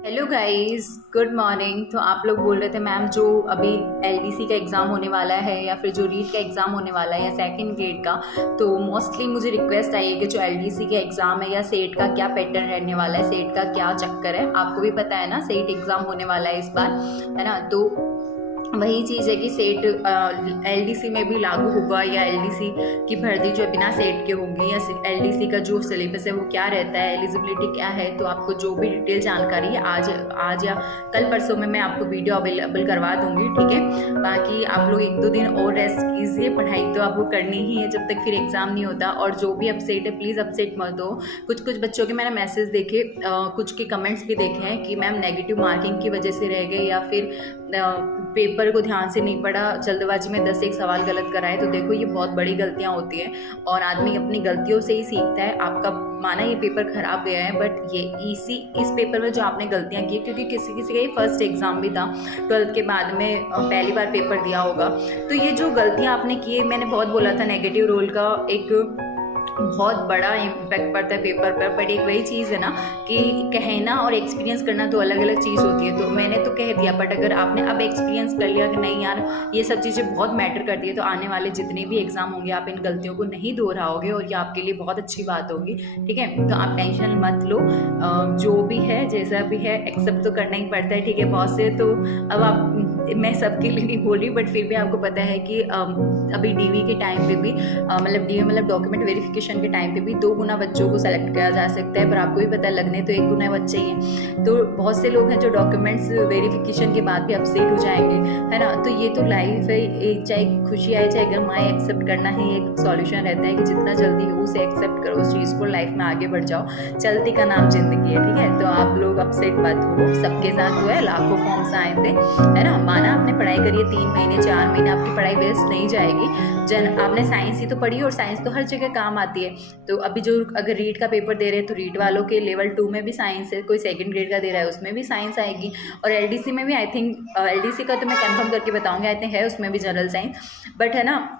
Hello guys, good morning. तो आप लोग बोल रहे थे मैम जो अभी एलडीसी का एग्ज़ाम होने वाला है या फिर जो रीट का एग्ज़ाम होने वाला है या सेकंड ग्रेड का, तो मोस्टली मुझे रिक्वेस्ट आई है कि जो एलडीसी का एग्ज़ाम है या सेट का क्या पैटर्न रहने वाला है, सेट का क्या चक्कर है। आपको भी पता है ना, सेट एग्ज़ाम होने वाला है इस बार, है ना। तो वही चीज़ है कि सेट एलडीसी में भी लागू होगा या एलडीसी की भर्ती जो बिना सेट के होगी या एलडीसी का जो सिलेबस है वो क्या रहता है, एलिजिबिलिटी क्या है। तो आपको जो भी डिटेल जानकारी है आज आज या कल परसों में मैं आपको वीडियो अवेलेबल करवा दूंगी, ठीक है। बाकी आप लोग एक दो दिन और रेस्ट कीजिए, पढ़ाई तो आपको करनी ही है जब तक फिर एग्ज़ाम नहीं होता। और जो भी अपसेट है प्लीज़ अपसेट मत दो। कुछ कुछ बच्चों के मैंने मैसेज देखे, कुछ के कमेंट्स भी देखे हैं कि मैम नेगेटिव मार्किंग की वजह से रह गए या फिर पेपर को ध्यान से नहीं पढ़ा, जल्दबाजी में 10 एक सवाल गलत कराए। तो देखो ये बहुत बड़ी गलतियां होती हैं और आदमी अपनी गलतियों से ही सीखता है। आपका माना ये पेपर खराब गया है, बट ये इस पेपर में जो आपने गलतियां की, क्योंकि किसी किसी का ये फर्स्ट एग्जाम भी था, 12th के बाद में पहली बार पेपर दिया होगा। तो ये जो गलतियां आपने की है, मैंने बहुत बोला था नेगेटिव रोल का एक बहुत बड़ा इम्पैक्ट पड़ता है पेपर पर। बट एक वही चीज़ है ना कि कहना और एक्सपीरियंस करना तो अलग अलग चीज़ होती है। तो मैंने तो कह दिया, बट अगर आपने अब एक्सपीरियंस कर लिया कि नहीं यार ये सब चीज़ें बहुत मैटर करती है, तो आने वाले जितने भी एग्जाम होंगे आप इन गलतियों को नहीं दोहराओगे और ये आपके लिए बहुत अच्छी बात होगी, ठीक है। तो आप टेंशन मत लो, जो भी है जैसा भी है एक्सेप्ट तो करना ही पड़ता है, ठीक है। बहुत से तो अब आप, मैं सबके लिए नहीं बोल रही, बट फिर भी आपको पता है कि अभी डीवी के टाइम पे भी मतलब डीवी मतलब डॉक्यूमेंट वेरिफिकेशन के टाइम पे भी 2 गुना बच्चों को सेलेक्ट किया जा सकता है, पर आपको भी पता है लगने तो 1 गुना बच्चे ही हैं। तो बहुत से लोग हैं जो डॉक्यूमेंट्स वेरिफिकेशन के बाद भी अपसेट हो जाएंगे, है ना। तो ये तो लाइफ है, चाहे खुशी आए चाहे गम आए, एक्सेप्ट करना ही एक सॉल्यूशन रहता है कि जितना जल्दी हो उसे एक्सेप्ट करो, उस चीज़ को, लाइफ में आगे बढ़ जाओ। चलती का नाम जिंदगी है, ठीक है। तो आप लोग अपसेट मत हो, सबके साथ हुआ है, लाखों फॉर्म्स आए थे, है ना। माना आपने पढ़ाई करी है 3 महीने 4 महीने, आपकी पढ़ाई वेस्ट नहीं जाएगी। आपने साइंस ही तो पढ़ी और साइंस तो हर जगह काम आती है। तो अभी जो अगर रीट का पेपर दे रहे हैं तो रीट वालों के लेवल 2 में भी साइंस है, कोई सेकंड ग्रेड का दे रहा है उसमें भी साइंस आएगी। और एलडीसी में भी आई थिंक, एलडीसी का तो मैं कंफर्म करके बताऊंगी, आई थिंक है उसमें भी जनरल साइंस। बट है ना,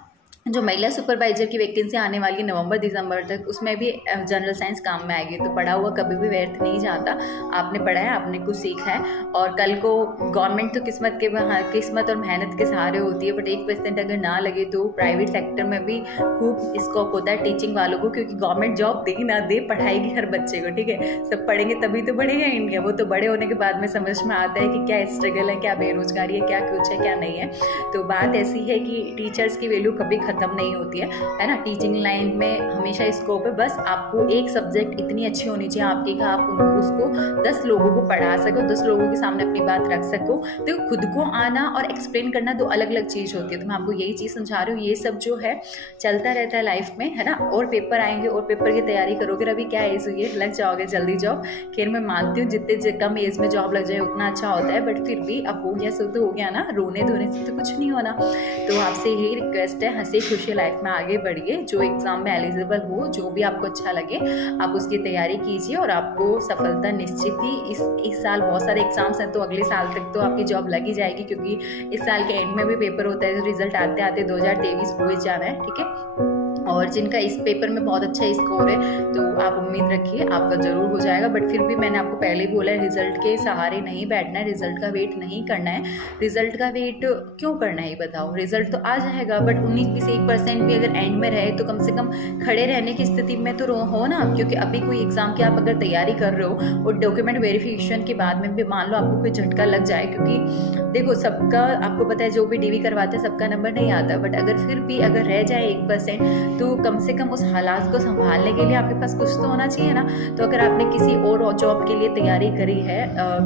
जो महिला सुपरवाइजर की वैकेंसी आने वाली नवंबर दिसंबर तक, उसमें भी जनरल साइंस काम में आएगी। तो पढ़ा हुआ कभी भी व्यर्थ नहीं जाता। आपने पढ़ा है, आपने कुछ सीखा है, और कल को गवर्नमेंट तो किस्मत और मेहनत के सहारे होती है, बट 1% अगर ना लगे तो प्राइवेट सेक्टर में भी खूब स्कोप होता है टीचिंग वालों को, क्योंकि गवर्नमेंट जॉब दे ना दे, पढ़ाएगी हर बच्चे को, ठीक है। सब पढ़ेंगे तभी तो बढ़ेगा इंडिया। वो तो बड़े होने के बाद में समझ में आता है कि क्या स्ट्रगल है, क्या बेरोजगारी है, क्या कुछ है क्या नहीं है। तो बात ऐसी है कि टीचर्स की वैल्यू कभी खत्म नहीं होती है ना। टीचिंग लाइन में हमेशा स्कोप है, बस आपको एक सब्जेक्ट इतनी अच्छी होनी चाहिए आपकी कि आप उसको 10 लोगों को पढ़ा सको, 10 लोगों के सामने अपनी बात रख सको। तो खुद को आना और एक्सप्लेन करना दो अलग अलग चीज़ होती है। तो मैं आपको यही चीज़ समझा रही हूँ, ये सब जो है चलता रहता है लाइफ में, है ना। और पेपर आएंगे और पेपर की तैयारी करोगे, अभी क्या एज हुई है, लग जाओगे जल्दी जॉब। खैर मैं मानती हूँ जितने कम एज में जॉब लग जाए उतना अच्छा होता है, बट फिर भी अब हो गया सो तो हो गया ना, रोने धोने से तो कुछ नहीं होना। तो आपसे यही रिक्वेस्ट है, हंसी खुशी लाइफ में आगे बढ़िए। जो एग्जाम में एलिजिबल हो, जो भी आपको अच्छा लगे आप उसकी तैयारी कीजिए और आपको सफलता निश्चित ही। इस साल बहुत सारे एग्जाम्स हैं, तो अगले साल तक तो आपकी जॉब लग ही जाएगी, क्योंकि इस साल के एंड में भी पेपर होता है। तो रिजल्ट आते आते 2023 हो ही जाना है, ठीक है। और जिनका इस पेपर में बहुत अच्छा स्कोर है तो आप उम्मीद रखिए आपका ज़रूर हो जाएगा। बट फिर भी मैंने आपको पहले ही बोला है, रिजल्ट के सहारे नहीं बैठना है, रिजल्ट का वेट नहीं करना है। रिजल्ट का वेट क्यों करना है बताओ, रिजल्ट तो आ जाएगा, बट 19-1% भी अगर एंड में रहे तो कम से कम खड़े रहने की स्थिति में तो हो ना। क्योंकि अभी कोई एग्जाम की आप अगर तैयारी कर रहे हो और डॉक्यूमेंट वेरिफिकेशन के बाद में भी मान लो आपको कोई झटका लग जाए, क्योंकि देखो सबका आपको पता है जो भी डीवी करवाते हैं सबका नंबर नहीं आता, बट अगर फिर भी अगर रह जाए 1%, तो कम से कम उस हालात को संभालने के लिए आपके पास कुछ तो होना चाहिए ना। तो अगर आपने किसी और जॉब के लिए तैयारी करी है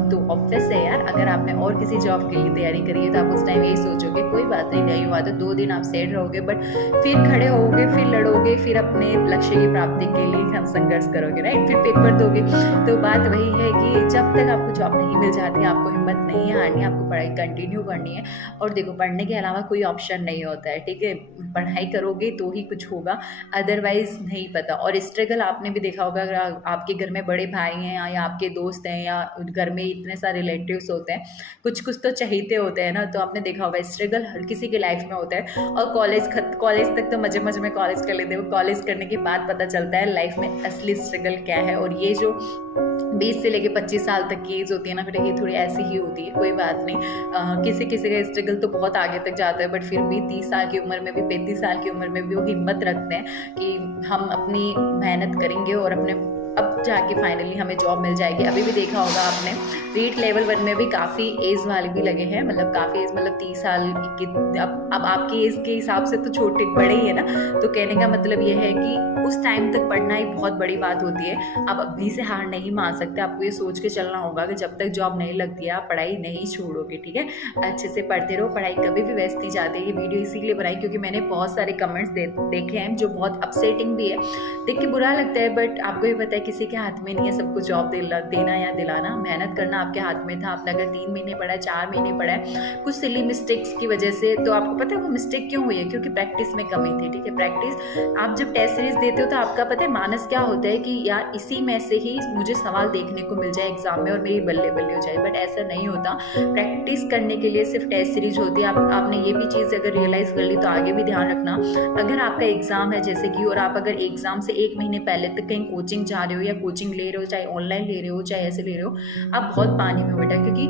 तो ऑब्वियस है यार, अगर आपने और किसी जॉब के लिए तैयारी करी है तो आप उस टाइम यही सोचोगे कोई बात नहीं हुआ तो 2 दिन आप सेट रहोगे, बट फिर खड़े होगे, फिर लड़ोगे, फिर अपने लक्ष्य की प्राप्ति के लिए हम संघर्ष करोगे, राइट। फिर पेपर दोगे। तो बात वही है कि जब तक आपको जॉब नहीं मिल जाती, आपको हिम्मत नहीं हारनी, आपको पढ़ाई कंटिन्यू करनी है। और देखो पढ़ने के अलावा कोई ऑप्शन नहीं होता है, ठीक है। पढ़ाई करोगे तो ही कुछ होगा, अदरवाइज नहीं पता। और स्ट्रगल आपने भी देखा होगा, अगर आपके घर में बड़े भाई हैं या आपके दोस्त हैं या घर में इतने सारे रिलेटिव्स होते हैं, कुछ कुछ तो चाहते होते हैं ना। तो आपने देखा होगा स्ट्रगल हर किसी के लाइफ में होता है। और कॉलेज तक तो मजे मजे में कॉलेज कर लेते हैं, कॉलेज करने के बाद पता चलता है लाइफ में असली स्ट्रगल क्या है। और ये जो 20 से लेके 25 साल तक की एज होती है ना बेटा, ये थोड़ी ऐसी ही होती है, कोई बात नहीं। किसी किसी का स्ट्रगल तो बहुत आगे तक जाता है, बट फिर भी 30 साल की उम्र में भी, 35 साल की उम्र में भी वो हिम्मत रखते हैं कि हम अपनी मेहनत करेंगे और अपने अब जाके फाइनली हमें जॉब मिल जाएगी। अभी भी देखा होगा आपने, रीट लेवल 1 में भी काफ़ी एज वाले भी लगे हैं, मतलब काफ़ी एज, मतलब 30 साल की। अब आपकी एज के हिसाब से तो छोटे बड़े ही है ना, तो कहने का मतलब ये है कि उस टाइम तक पढ़ना ही बहुत बड़ी बात होती है। आप अभी से हार नहीं मान सकते, आपको ये सोच के चलना होगा कि जब तक जॉब नहीं लगती है आप पढ़ाई नहीं छोड़ोगे, ठीक है। अच्छे से पढ़ते रहो, पढ़ाई कभी भी वेस्ट नहीं जाती है। ये वीडियो इसीलिए बनाई क्योंकि मैंने बहुत सारे कमेंट्स देखे हैं जो बहुत अपसेटिंग भी है, देख के बुरा लगता है, बट आपको ये पता है किसी के हाथ में नहीं है सबको जॉब देना या दिलाना। मेहनत करना आपके हाथ में था। आपने अगर 3 महीने पढ़ा है, 4 महीने पढ़ा है कुछ सिली मिस्टेक्स की वजह से, तो आपको पता है वो मिस्टेक क्यों हुई है, क्योंकि प्रैक्टिस में कमी थी, ठीक है। प्रैक्टिस, आप जब टेस्ट सीरीज देते हो तो आपका पता है मानस क्या होता है कि यार इसी में से ही मुझे सवाल देखने को मिल जाए एग्जाम में और मेरी बल्ले बल्ले हो जाए, बट ऐसा नहीं होता। प्रैक्टिस करने के लिए सिर्फ टेस्ट सीरीज होती है। आपने ये भी चीज़ अगर रियलाइज कर ली तो आगे भी ध्यान रखना। अगर आपका एग्जाम है जैसे कि, और आप अगर एग्जाम से 1 महीने पहले तक कहीं कोचिंग जा रहे हो या कोचिंग ले रहे हो, चाहे ऑनलाइन ले रहे हो चाहे ऐसे ले रहे हो, आप बहुत पानी में बेटा, क्योंकि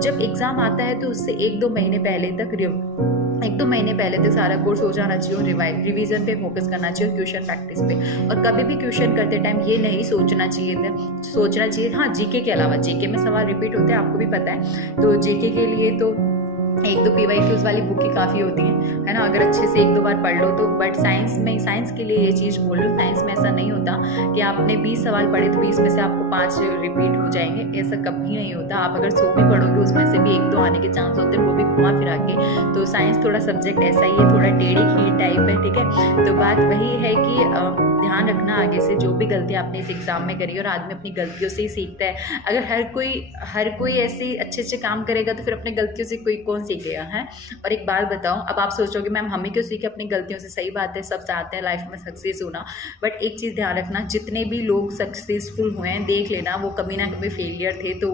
जब एग्जाम आता है तो उससे 1-2 महीने पहले तक सारा कोर्स हो जाना चाहिए और रिवीजन पे फोकस करना चाहिए, क्वेश्चन प्रैक्टिस पे। और कभी भी क्वेश्चन करते टाइम ये नहीं सोचना चाहिए हाँ जीके के अलावा, जीके में सवाल रिपीट होते हैं आपको भी पता है, तो जीके के लिए तो 1-2 PYQs वाली बुक ही काफ़ी होती है ना, अगर अच्छे से 1-2 बार पढ़ लो तो। बट साइंस के लिए ये चीज़ बोल रही हूँ, साइंस में ऐसा नहीं होता कि आपने 20 सवाल पढ़े तो 20 में से आपको 5 रिपीट हो जाएंगे, ऐसा कभी नहीं होता। आप अगर 100 भी पढ़ोगे उसमें से भी 1-2 आने के चांस होते हैं, वो भी घुमा फिरा के। तो साइंस थोड़ा सब्जेक्ट ऐसा ही है, थोड़ा टेढ़ी खीर टाइप है, ठीक है। तो बात वही है कि ध्यान रखना आगे से जो भी गलतियाँ आपने इस एग्ज़ाम में करी, और आदमी अपनी गलतियों से ही सीखता है। अगर हर कोई ऐसे अच्छे काम करेगा तो फिर अपनी गलतियों से कोई कौन सीखेगा, है। और एक बात बताओ, अब आप सोचोगे मैम हमें क्यों सीखे अपनी गलतियों से, सही बात है, सब चाहते हैं लाइफ में सक्सेस होना, बट एक चीज़ ध्यान रखना, जितने भी लोग सक्सेसफुल हुए हैं देख लेना वो कभी ना कभी फेलियर थे। तो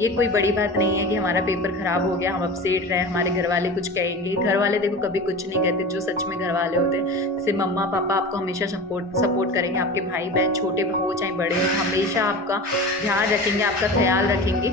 ये कोई बड़ी बात नहीं है कि हमारा पेपर ख़राब हो गया हम अपसेट रहे, हमारे घर वाले कुछ कहेंगे। घर वाले देखो कभी कुछ नहीं कहते, जो सच में घर वाले होते हैं, जैसे मम्मा पापा आपको हमेशा सपोर्ट करेंगे, आपके भाई बहन छोटे हो चाहे बड़े हो, हमेशा आपका ध्यान रखेंगे, आपका ख्याल रखेंगे।